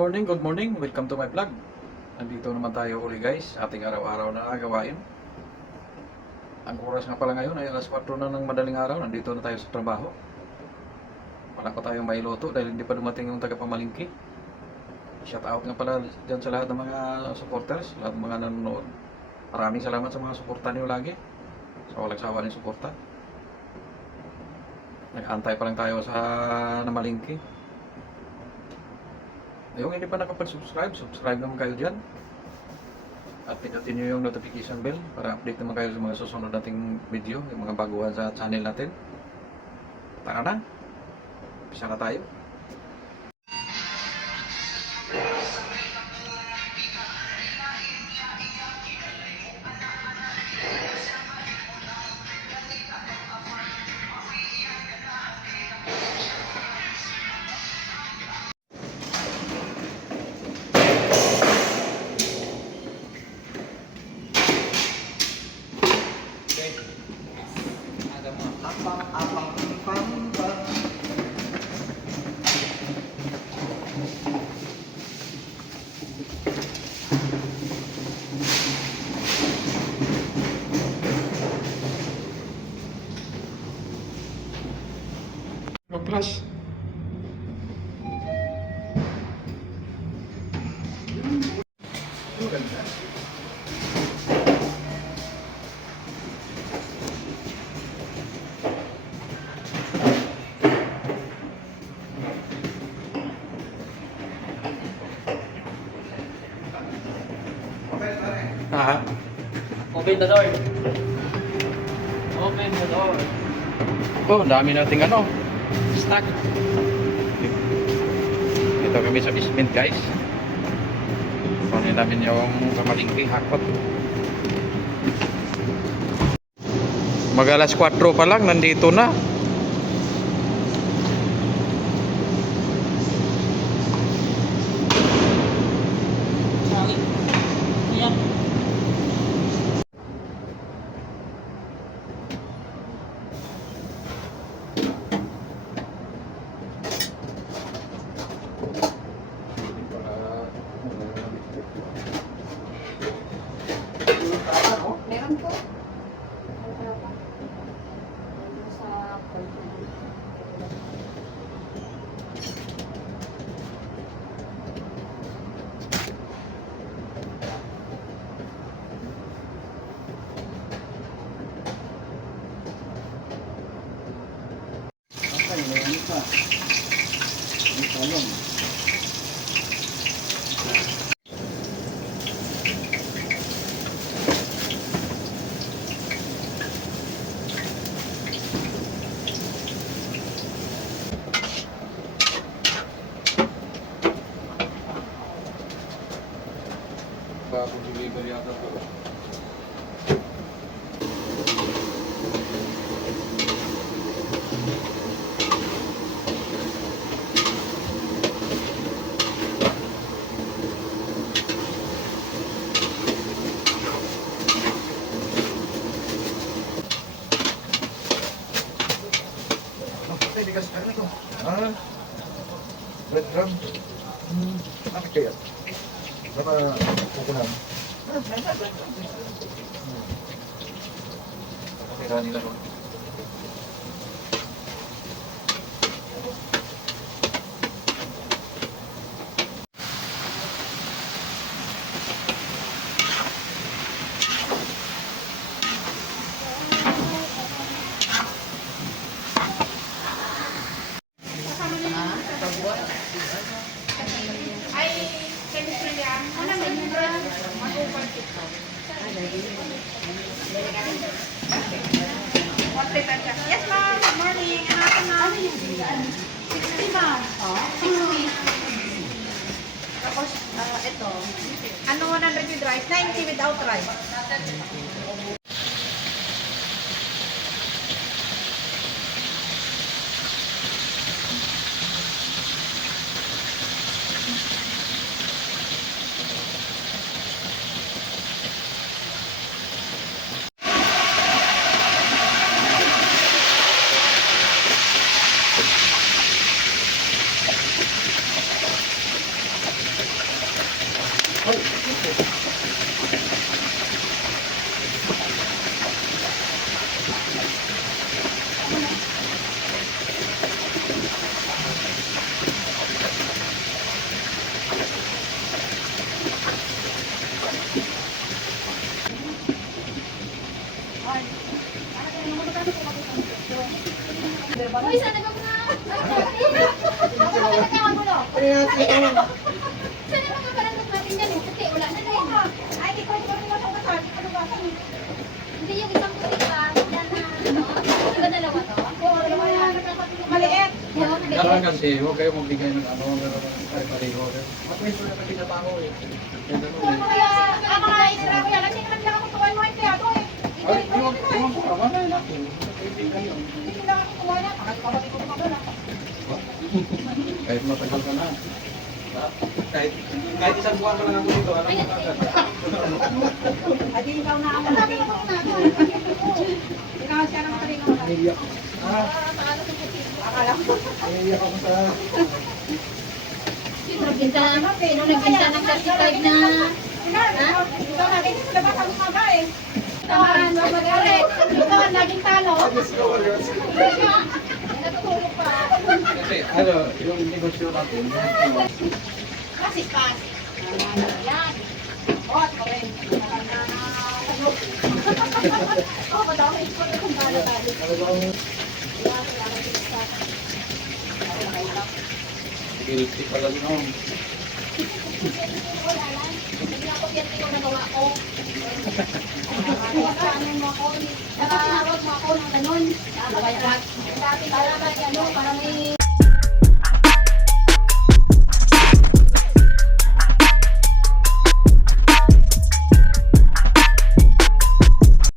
Good morning. Welcome to my vlog. Nandito naman tayo uli guys, ating araw-araw na gawain. Ang oras nga pala ngayon ay alas 4 na ng madaling araw. Nandito na tayo sa trabaho. Wala pa tayong mailuto dahil hindi pa dumating yung tagapamalingki. Shout out nga pala dyan sa lahat ng mga supporters, lahat ng mga nanonood. Maraming salamat sa mga suporta niyo lagi. Sa walang sawa ng suporta. Nag-antay pa lang tayo sa namalingki. Yung hindi pa nakapag-subscribe, subscribe naman kayo dyan. At pinutin nyo yung notification bell para update naman kayo sa mga susunod nating video, yung mga baguhan sa channel natin. Tara na, umpisa na tayo. Plus. Open the door. Open the door. Oh, dami nating stock. Dito kami sa basement guys. Kunin namin yung kamalingki hakot. Mag-alas 4 pa lang, nandito na. Ayan. Meron po. Sa Bagong delivery yata po. Breadcrumb. Bakit kaya? Baka kukunan. Tira nila ron. Yes, ma'am. Good morning. Ano yung 60, ma'am. 60. Tapos, ito. Ano 100 with rice? 90 without rice. Uy, sana ka muna. Nagkakawa mo, no? Sana makakalantok natin yan, eh. Kasi wala na rin. Ay, ikaw, ikaw, ikaw, ikaw, ikaw, ano ba? Hindi yung isang puti pa. Yan na, ano? Di ba dalawa to? Oo, dalawa yan. Maliit. Yung Kaya maliit. kasi, huwag kayo magbigay ng ano, meron ng pare-pareho. Magpwesto na pati sa tao eh. Kaya ganun eh. Kaya, ang mga isra ko yan, kasi naman lang ako tuwan mo yung teatro eh. Ay, iwan ko ka, wala na ako. Pwede kayo. Hindi lang ako tuwan na, kapatid ko pa doon. Kahit matagal ka na. Kahit isang buwan ka lang ako dito, alam mo ka. Adi, ikaw na ako. Ikaw siya naman rin ako. Naiiyak. Akala ko. Naiiyak ako sa... Nagbinta ng 35 na. Ikaw na, ganyan sa labas ang umaga eh. Tamaan, magalit. Ikaw ang laging talo. Natutulog pa. Kasi, ano, yung negosyo natin, Kasi pas. Yan. Oh, correct. Oh, madami ko na kung bala tayo. guilty pala noon. Wala lang. Hindi ako yan yung nagawa ko. Ano mo ako? Dapat tinawag mo ako ng ganun. Para may ano, para may